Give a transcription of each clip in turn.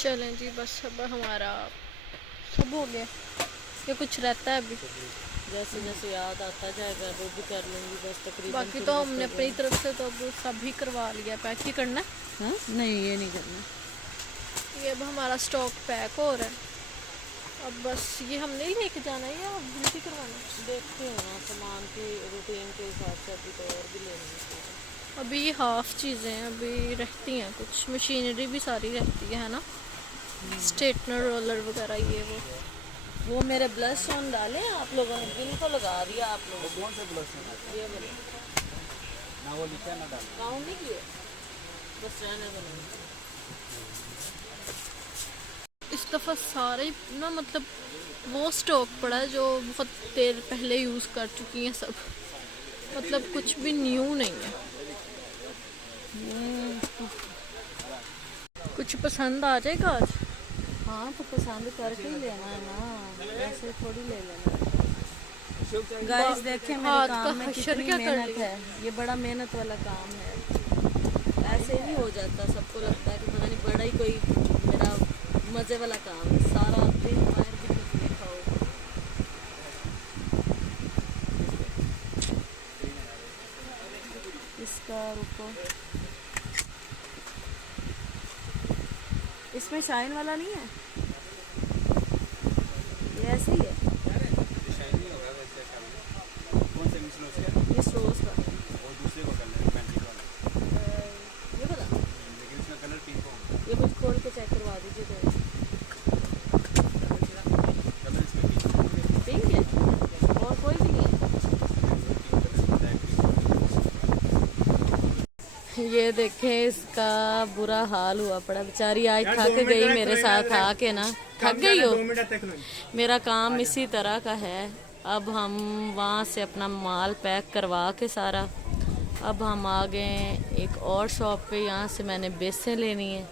चलें जी, बस अब हमारा सब हो गया। ये कुछ रहता है अभी, जैसे जैसे याद आता जाएगा वो भी कर लूँगी बस तकरीबन। बाकी तो हमने अपनी तरफ से तो अब सभी करवा लिया। पैक ही करना है। हाँ नहीं ये नहीं करना। ये अब हमारा स्टॉक पैक हो रहा है। अब बस ये हमने ही लेके जाना है या अब भी करवाना है? देखते हो ना सामान की रूटीन के हिसाब से अभी तो और भी लेनी है। अभी ये हाफ चीज़ें हैं, अभी रहती हैं कुछ मशीनरी भी सारी रहती है ना, स्ट्रेटनर रोलर वगैरह ये वो मेरे ब्लश ऑन डाले आप लोगों ने, बिल तो लगा दिया आप लोगों ने। कौन से ब्लश ऑन? ये बोले ना वो लिखा ना डाल। काउंट नहीं किए, बस रहने बने। इस दफ़ा सारे ना, मतलब वो स्टॉक पड़ा है जो बहुत देर पहले यूज़ कर चुकी हैं सब, मतलब कुछ भी न्यू नहीं है। कुछ पसंद आ जाएगा आज? हाँ तो पसंद करके ही लेना है ना, ऐसे थोड़ी ले लेना। गाइस देखें मेरे काम में कितनी मेहनत है, ये बड़ा मेहनत वाला काम है। ऐसे ही हो जाता, सबको लगता है कि पता नहीं बड़ा ही कोई मेरा मज़े वाला काम है। सारा दिन बाहर भी कुछ नहीं खाओ। इसका रुको, इसमें शाइन वाला नहीं है, ये ऐसे ही है। कौन से मिशन उसके? ये स्टोर्स का और दूसरे को करना है पेंटिंग वाला। ये वाला, लेकिन इसका कलर पिंक होगा। ये मुझे खोल के चेक करवा दीजिए तो। कलर इसमें पिंक है और कोई भी नहीं है। ये देखें इसका बुरा हाल हुआ पड़ा, बेचारी आज थक गई मेरे साथ आके ना। थक गई हो? मेरा काम इसी तरह का है। अब हम वहाँ से अपना माल पैक करवा के सारा, अब हम आ गए एक और शॉप पे। यहाँ से मैंने बेसें लेनी है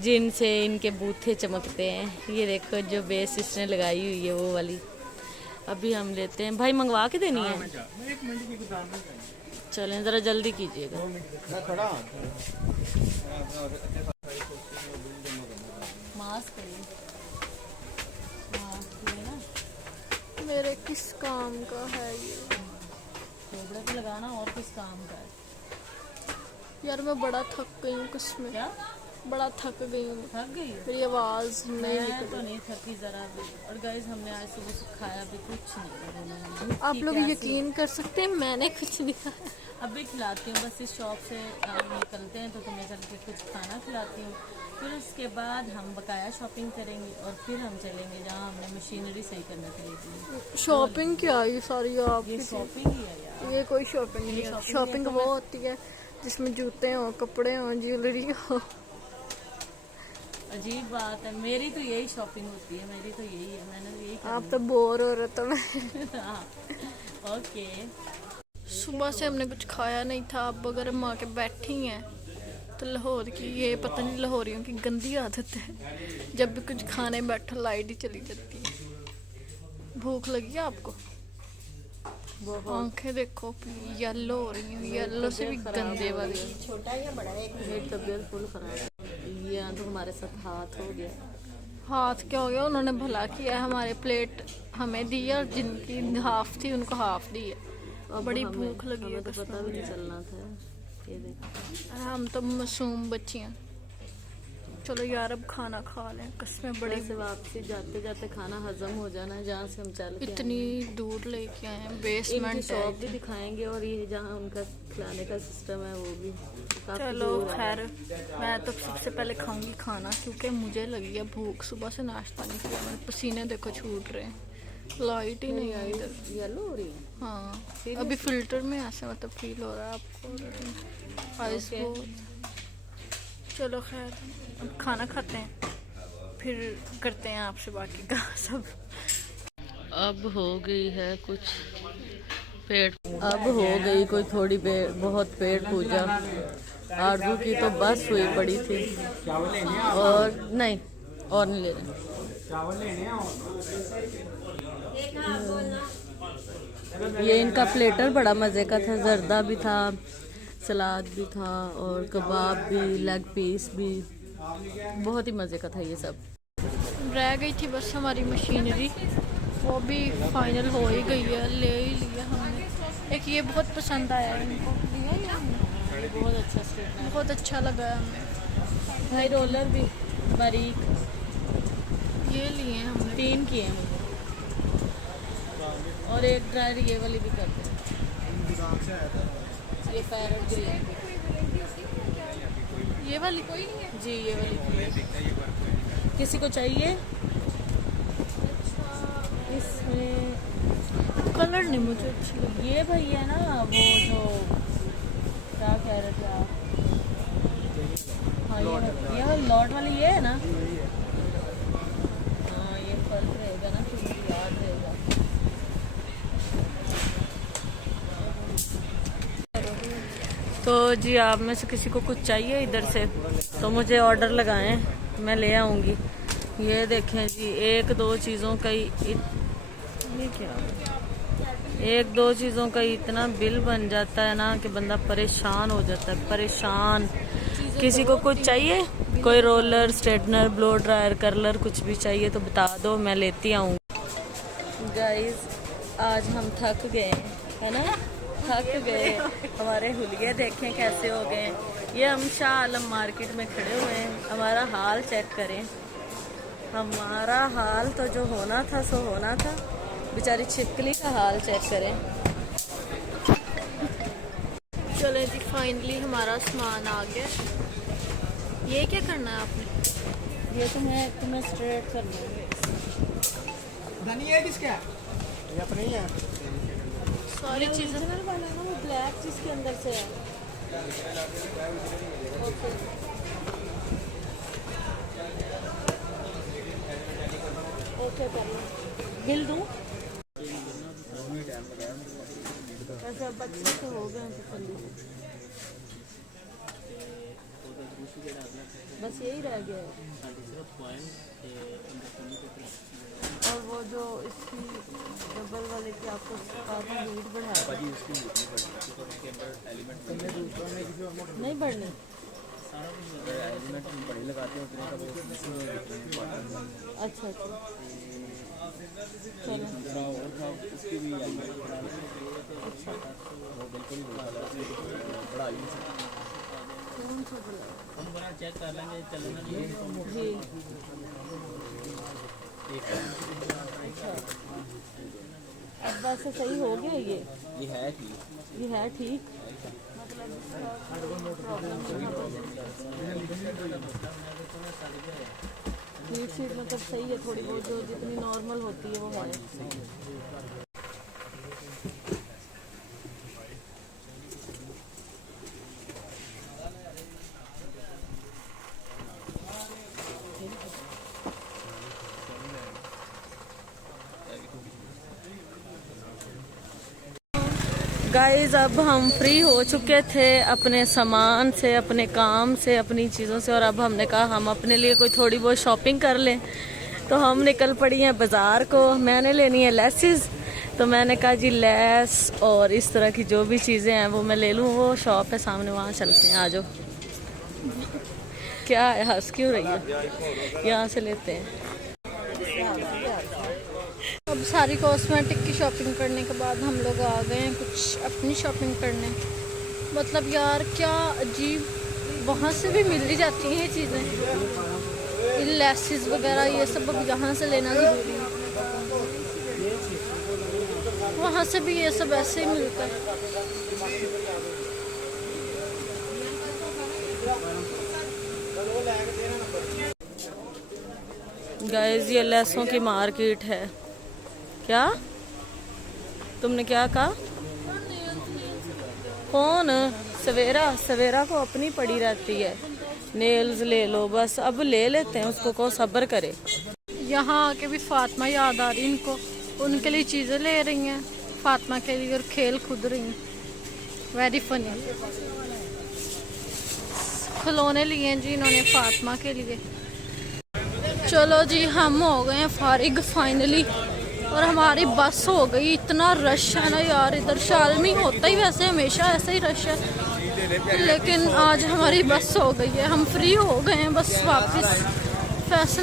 जिनसे इनके बूथे चमकते हैं। ये देखो जो बेस इसने लगाई हुई है वो वाली, अभी हम लेते हैं। भाई मंगवा के देनी है? चलें ज़रा जल्दी कीजिएगा। मास्क लेना मेरे किस काम का है ये? कपड़े पे लगाना और किस काम का है? यार मैं बड़ा थक गई हूँ, किसमें क्या बड़ा थक गई हूँ। थक गई हो? मेरी आवाज़ नहीं मैं निकल तो नहीं थकी ज़रा भी। और गाइस हमने आज सुबह से खाया भी कुछ नहीं। आप लोग यकीन कर सकते हैं मैंने कुछ नहीं खाया। अभी खिलाती हूँ, बस इस शॉप से हम निकलते हैं तो तुम्हें चल के कुछ खाना खिलाती हूँ। फिर उसके बाद हम बकाया शॉपिंग करेंगे और फिर हम चलेंगे जहाँ हमने मशीनरी सही करने के लिए की। शॉपिंग क्या है ये सारी आप? ये शॉपिंग ही है यार। ये कोई शॉपिंग नहीं है। शॉपिंग वो होती है जिसमें जूते हो, कपड़े हो, ज्वेलरी हो। अजीब बात है, मेरी तो यही शॉपिंग होती है, मेरी तो यही है, मैंने तो यही आप तो बोर हो रहे तो मैं हाँ ओके। सुबह से हमने कुछ खाया नहीं था। अब अगर हम आके बैठी हैं तो लाहौर की, ये पता नहीं लाहौरियों की गंदी आदत है, जब भी कुछ खाने बैठो लाइट ही चली जाती है। भूख लगी है आपको? आंखें देखो येलो हो रही हैं, येलो से भी गंदे वाली। छोटा या बड़ा है? मेरी तबीयत फुल खराब है। ये तो हमारे साथ हाथ हो गया। हाथ क्या हो गया? उन्होंने भला किया, हमारे प्लेट हमें दी है और जिनकी हाफ थी उनको हाफ दी है। बड़ी भूख लगी है, तो पता भी नहीं चलना था। ये देखो हम तो मासूम बच्चियां। चलो यार अब खाना खा लें, कसमें बड़ी से वापसी जाते जाते खाना हजम हो जाना है जहाँ से हम चल के इतनी दूर लेके आए हैं। बेसमेंट शॉप भी दिखाएंगे और ये जहाँ उनका खिलाने का सिस्टम है वो भी। चलो खैर, मैं तो सबसे पहले खाऊंगी खाना क्योंकि मुझे लगी है भूख। सुबह से नाश्ता नहीं किया मैंने, पसीने देखो छूट रहे हैं। लाइट ही नहीं आई इधर, येलो हो रही है। हाँ अभी फिल्टर में ऐसे मतलब फील हो रहा है आपको आइस बहुत। चलो खैर अब खाना खाते हैं, फिर करते हैं आपसे बाकी का सब। अब हो गई है कुछ पेट, अब हो गई कोई थोड़ी बहुत पेट पूजा। आरजू की तो बस हुई पड़ी थी और नहीं और नहीं ले रहे। ये इनका प्लेटर बड़ा मज़े का था, जर्दा भी था, सलाद भी था और कबाब भी, लेग पीस भी। बहुत ही मज़े का था ये सब। रह गई थी बस हमारी मशीनरी, वो भी फाइनल हो ही गई है, ले ही लिया हमने। एक ये बहुत पसंद आया है इनको, लिया ही हमने, बहुत अच्छा स्ट्रेटनर, बहुत अच्छा लगा है हमें। हाई रोलर भी बारीक, ये लिए हैं हमने। 3 किए हैं मुझे, और एक ड्रायर ये वाली भी कर दें। ये पैरट जो है, ये वाली कोई नहीं है जी ये वाली किसी को चाहिए। इसमें कलर नहीं मुझे अच्छी लगी। ये भाई है ना वो जो क्या कह रहे थे आप, हाँ ये वाली लॉट वाली ये है ना, हाँ ये फल रहेगा ना, फिर मुझे याद रहेगा। तो जी आप में से किसी को कुछ चाहिए इधर से तो मुझे ऑर्डर लगाएं, मैं ले आऊँगी। ये देखें जी, 1-2 चीज़ों का ही ये क्या, 1-2 चीज़ों का इतना बिल बन जाता है ना कि बंदा परेशान हो जाता है, परेशान। किसी को कुछ चाहिए, कोई roller, straightener, blow dryer, curler कुछ भी चाहिए तो बता दो, मैं लेती आऊँ। गाइस आज हम थक गए है ना, थक गए। हमारे हुलिये देखें कैसे हो गए। ये हम शाह आलम मार्केट में खड़े हुए हैं, हमारा हाल चेक करें। हमारा हाल तो जो होना था सो होना था, बेचारी छिपकली का हाल चेक करें। चले जी फाइनली हमारा सामान आ गया। ये क्या करना है आपने? ये तुम्हें स्ट्रेट करना है। धनिया किसका? ये अपने ही है। सारी चीज़ें ओरिजिनल वाला है ना, वो ब्लैक जिसके अंदर से है। ओके ओके बिल दूँ? ऐसे अब अच्छे से हो गए तसल्ली से, बस यही रह गया है। और वो जो इसकी डबल वाले की आपको काफ़ी हीट बढ़ा नहीं बढ़नी, अच्छा अच्छा चलो चेक कर लेंगे चलना जी। अच्छा अब वैसे सही हो गया ये है ठीक, ये है ठीक, मतलब हीट शीट मतलब सही है, थोड़ी बहुत जो जितनी नॉर्मल होती है वो है। गाइस अब हम फ्री हो चुके थे अपने सामान से, अपने काम से, अपनी चीज़ों से, और अब हमने कहा हम अपने लिए कोई थोड़ी बहुत शॉपिंग कर लें। तो हम निकल पड़ी हैं बाज़ार को। मैंने लेनी है लेसेस, तो मैंने कहा जी लेस और इस तरह की जो भी चीज़ें हैं वो मैं ले लूँ। वो शॉप है सामने, वहाँ चलते हैं, आ जाओ। क्या है, हंस क्यों रही है? यहाँ से लेते हैं। अब सारी कॉस्मेटिक की शॉपिंग करने के बाद हम लोग आ गए हैं कुछ अपनी शॉपिंग करने। मतलब यार क्या अजीब, वहाँ से भी मिल ही जाती हैं ये चीज़ें, ये लेसेस वगैरह ये सब अब यहाँ से लेना ज़रूरी है। वहाँ से भी ये सब ऐसे ही मिलता है। गाइस ये लेसों की मार्केट है। क्या तुमने क्या कहा? कौन? सवेरा को अपनी पड़ी रहती है। नेल्स ले लो बस, अब ले लेते हैं, उसको को सब्र करे। यहाँ आके भी फातिमा याद आ रही इनको, उनके लिए चीज़ें ले रही हैं फातिमा के लिए और खेल खुद रही हैं। Very funny. खिलौने लिए हैं जी इन्होंने फातिमा के लिए। चलो जी हम हो गए हैं फारिग फाइनली, और हमारी बस हो गई। इतना रश है ना यार, इधर शालमी होता ही वैसे हमेशा ऐसे ही रश है, लेकिन आज हमारी बस हो गई है, हम फ्री हो गए हैं बस वापस फैसल